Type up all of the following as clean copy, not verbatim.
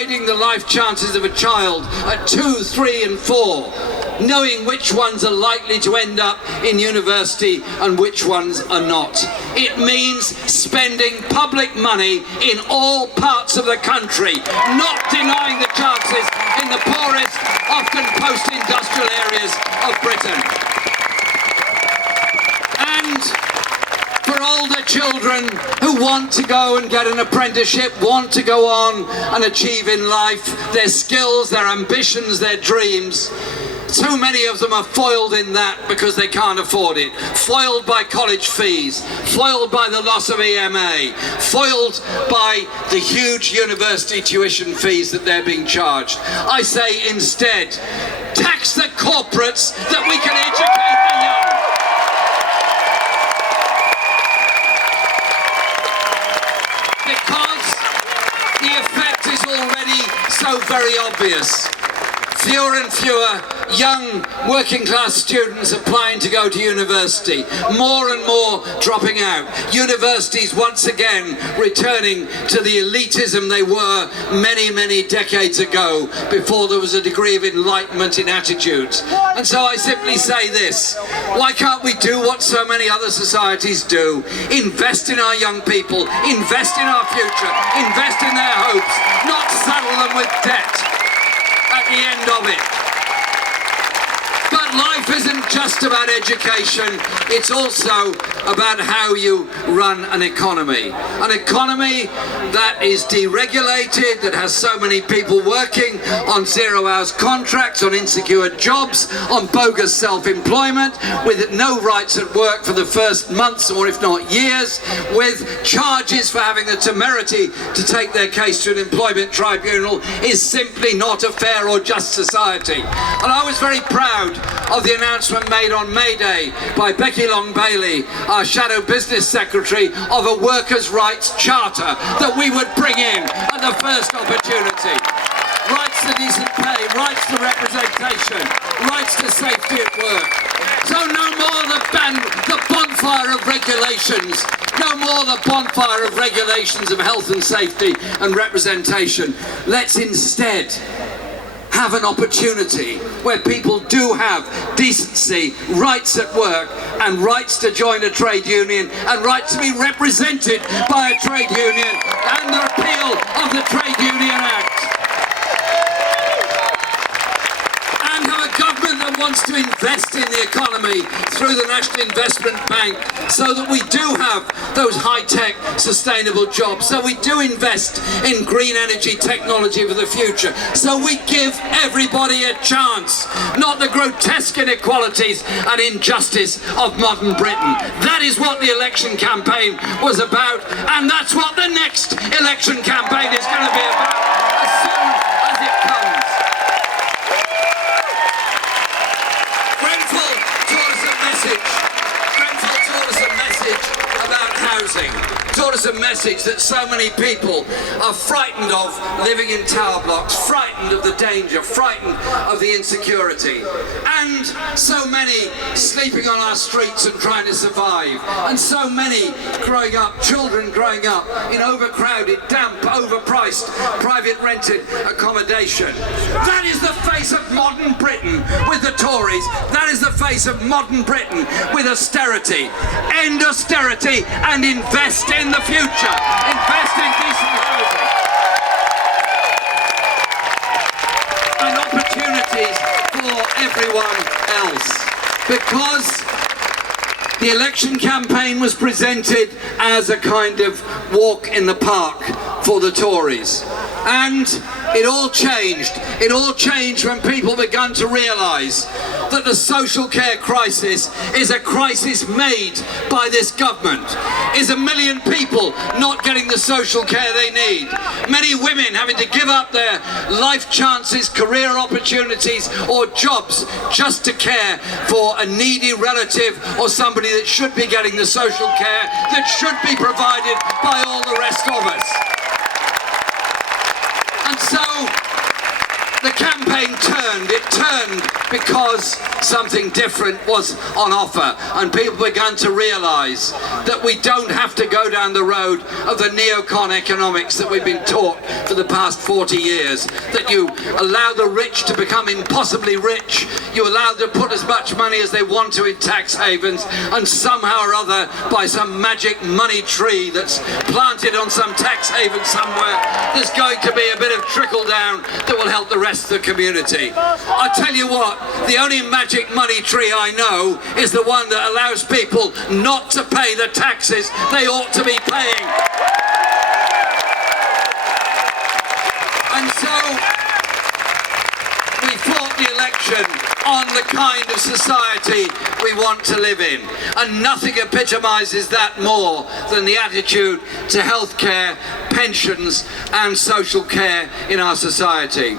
deciding the life chances of a child at 2, 3 and 4, knowing which ones are likely to end up in university and which ones are not. It means spending public money in all parts of the country, not denying the chances in the poorest, often post-industrial areas of Britain. And for older children who want to go and get an apprenticeship, want to go on and achieve in life their skills, their ambitions, their dreams, too many of them are foiled in that because they can't afford it. Foiled by college fees, foiled by the loss of EMA, foiled by the huge university tuition fees that they're being charged. I say instead, tax the corporates that we can educate the young. Because the effect is already so very obvious. Fewer and fewer young working class students applying to go to university, more and more dropping out. Universities once again returning to the elitism they were many, many decades ago, before there was a degree of enlightenment in attitudes. And so I simply say this: why can't we do what so many other societies do? Invest in our young people, invest in our future, invest in their hopes, not saddle them with debt at the end of it. But life isn't just about education, it's also about how you run an economy. An economy that is deregulated, that has so many people working on 0 hours contracts, on insecure jobs, on bogus self-employment, with no rights at work for the first months or if not years, with charges for having the temerity to take their case to an employment tribunal, is simply not a fair or just society. And I was very proud of the announcement made on May Day by Becky Long-Bailey, our Shadow Business Secretary, of a workers' rights charter that we would bring in at the first opportunity. Rights to decent pay, rights to representation, rights to safety at work. So no more the bonfire of regulations, no more the bonfire of regulations of health and safety and representation. Let's instead have an opportunity where people do have decency, rights at work, and rights to join a trade union, and rights to be represented by a trade union, and the repeal of the Trade Union Act. And have a government that wants to invest in the economy through the National Investment Bank, so that we do have those high-tech, sustainable jobs, so we do invest in green energy technology for the future, so we give everybody a chance, not the grotesque inequalities and injustice of modern Britain. That is what the election campaign was about, and that's what the next election campaign is going to be about, as soon as it comes. Grenfell taught us a message. Grenfell taught us a message about housing. Taught us a message that so many people are frightened of living in tower blocks, frightened of the danger, frightened of the insecurity, and so many sleeping on our streets and trying to survive, and so many growing up, children growing up in overcrowded, damp, overpriced, private rented accommodation. That is the face of modern Britain with the Tories. That is the face of modern Britain with austerity. End austerity and invest in the future. Invest in decent housing and opportunities for everyone else. Because the election campaign was presented as a kind of walk in the park for the Tories. And it all changed. It all changed when people began to realise that the social care crisis is a crisis made by this government. Is 1 million people not getting the social care they need. Many women having to give up their life chances, career opportunities or jobs just to care for a needy relative or somebody that should be getting the social care that should be provided by all all the rest of us. And so The campaign turned. It turned because something different was on offer, and people began to realise that we don't have to go down the road of the neocon economics that we've been taught for the past 40 years, that you allow the rich to become impossibly rich, you allow them to put as much money as they want to in tax havens, and somehow or other, by some magic money tree that's planted on some tax haven somewhere, there's going to be a bit of trickle down that will help the rest of the community. I tell you what, the only magic money tree I know is the one that allows people not to pay the taxes they ought to be paying. And so we fought the election on the kind of society we want to live in, and nothing epitomises that more than the attitude to healthcare, pensions and social care in our society.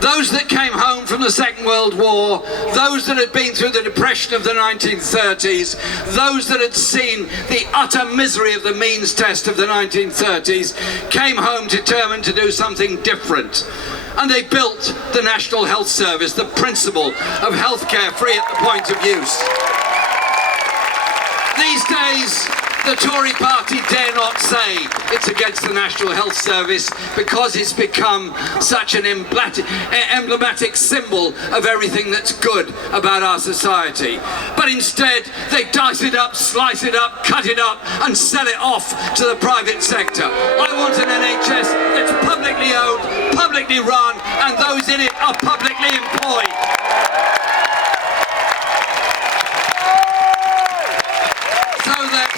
Those that came home from the Second World War, those that had been through the depression of the 1930s, those that had seen the utter misery of the means test of the 1930s, came home determined to do something different. And they built the National Health Service, the principle of healthcare free at the point of use. These days, the Tory party dare not say it's against the National Health Service because it's become such an emblematic symbol of everything that's good about our society. But instead, they dice it up, slice it up, cut it up and sell it off to the private sector. I want an NHS that's publicly owned, publicly run, and those in it are publicly employed. So that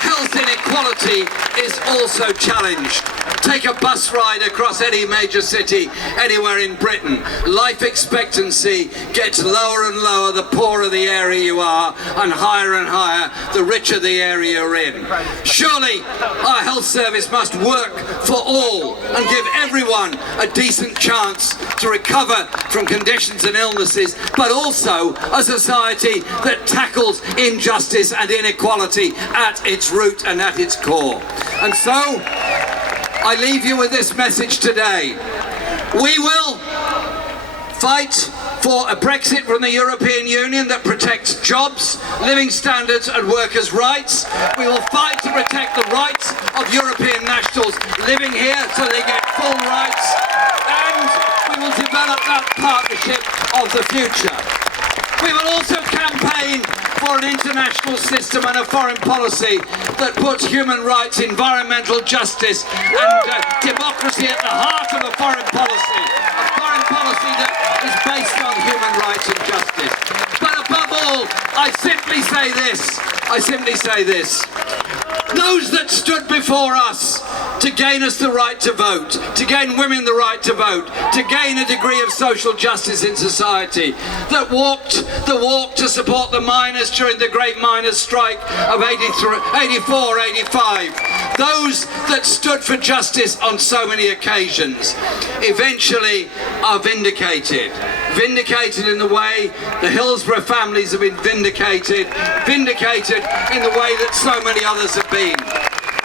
health inequality is also challenged. Take a bus ride across any major city anywhere in Britain. Life expectancy gets lower and lower the poorer the area you are, and higher the richer the area you're in. Surely our health service must work for all and give everyone a decent chance to recover from conditions and illnesses, but also a society that tackles injustice and inequality at its root and at its core. And so I leave you with this message today. We will fight for a Brexit from the European Union that protects jobs, living standards and workers' rights. We will fight to protect the rights of European nationals living here so they get full rights, and we will develop that partnership of the future. We will also campaign for an international system and a foreign policy that puts human rights, environmental justice and democracy at the heart of a foreign policy that is based on human rights and justice. But above all, I simply say this. Those that stood before us to gain us the right to vote, to gain women the right to vote, to gain a degree of social justice in society, that walked the walk to support the miners during the great miners' strike of 84, 85, those that stood for justice on so many occasions, eventually are vindicated. Vindicated in the way the Hillsborough families have been vindicated in the way that so many others have been.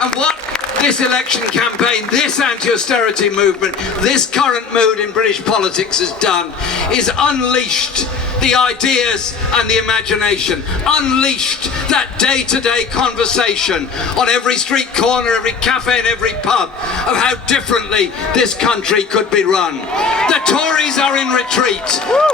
And what this election campaign, this anti-austerity movement, this current mood in British politics has done is unleashed the ideas and the imagination, unleashed that day-to-day conversation on every street corner, every cafe and every pub of how differently this country could be run. The Tories are in retreat.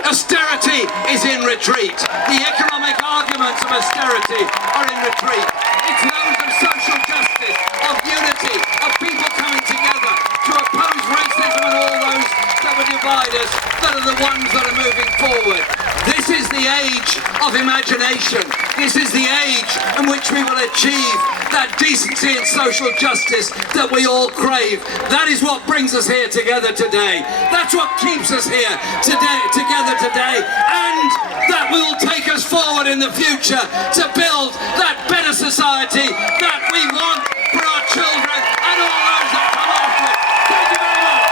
Austerity is in retreat. The economic arguments of austerity are in retreat. It's those of social justice, of unity, of people coming together to oppose racism and all those that would divide us, that are the ones that are moving forward. This is the age of imagination. This is the age in which we will achieve that decency and social justice that we all crave. That is what brings us here together today. That's what keeps us here together today, and that will take us forward in the future to build that better society that we want for our children and all those that come after it. Thank you very much.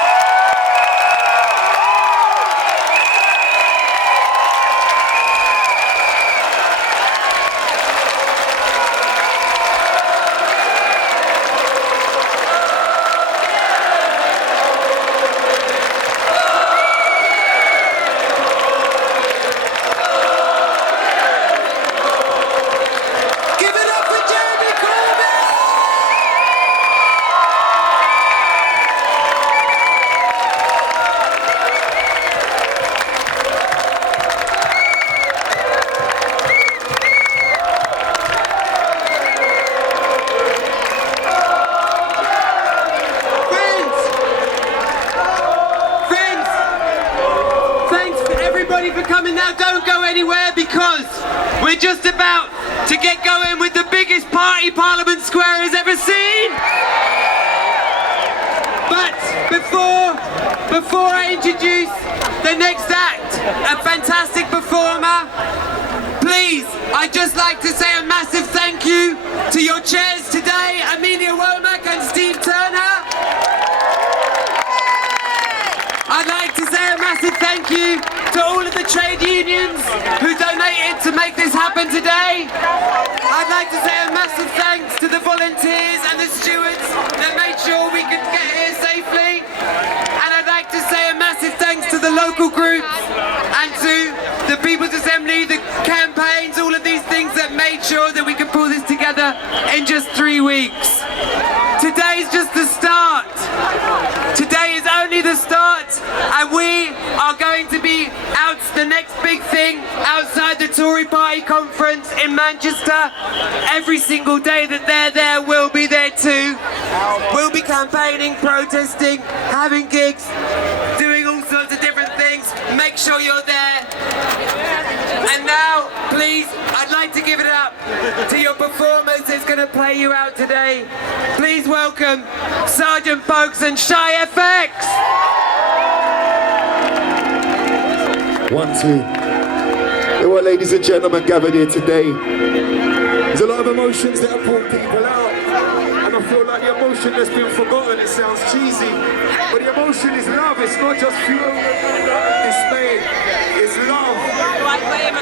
everybody for coming now. Don't go anywhere because we're just about to get going with the biggest party Parliament Square has ever seen. But before I introduce the next act, a fantastic performer, please, I'd just like to say a massive thank you to your chairs today, Amelia Womack and Steve Turner. I'd like to say a massive thank you to all of the trade unions who donated to make this happen today. I'd like to say a massive thanks to the volunteers and the stewards that made sure we could get here safely. And I'd like to say a massive thanks to the local groups and to the People's Assembly, the campaigns, all of these things that made sure that we could pull this together in just 3 weeks. Today's just the start. Today is only the start, and we are going to be out the next big thing outside the Tory Party conference in Manchester. Every single day that they're there, we'll be there too. We'll be campaigning, protesting, having gigs, doing all sorts of different things. Make sure you're there. And now, please, I'd like to give it up to your performers that's going to play you out today. Please welcome Sergeant Folks and Shy FX. 1, 2. There are, ladies and gentlemen, gathered here today. There's a lot of emotions that have pulled people out, and I feel like the emotion that's been forgotten, it sounds cheesy, but the emotion is love. It's not just fuel, dismay, it's love.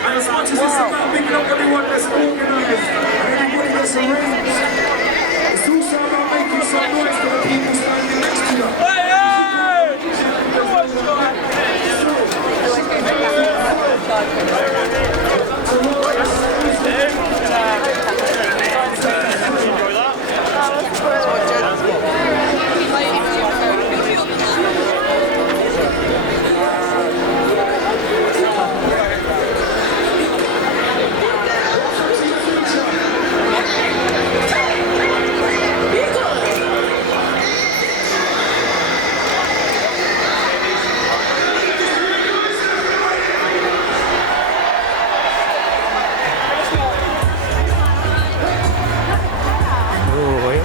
And as much as it's about picking up everyone that's organised and everybody that's arranged, it's also about making some noise for the people standing next to you.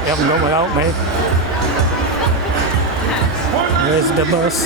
They haven't gone without me. There's the bus.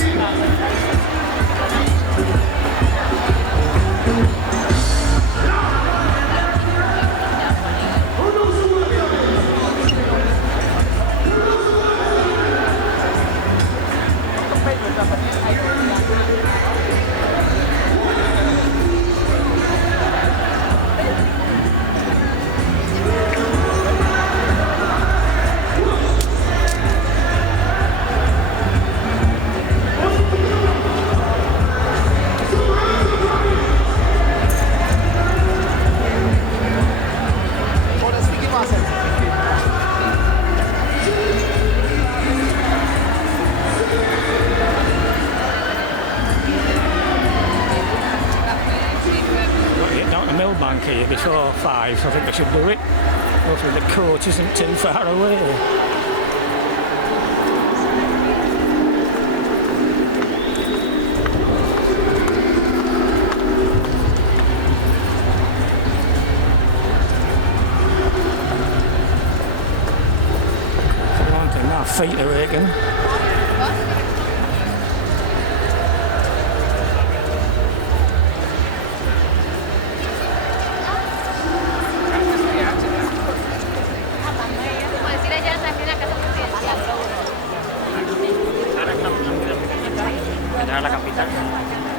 Millbank here before 5, so I think I should do it. Hopefully the coach isn't too far away. For one thing, my feet are aching. La capital.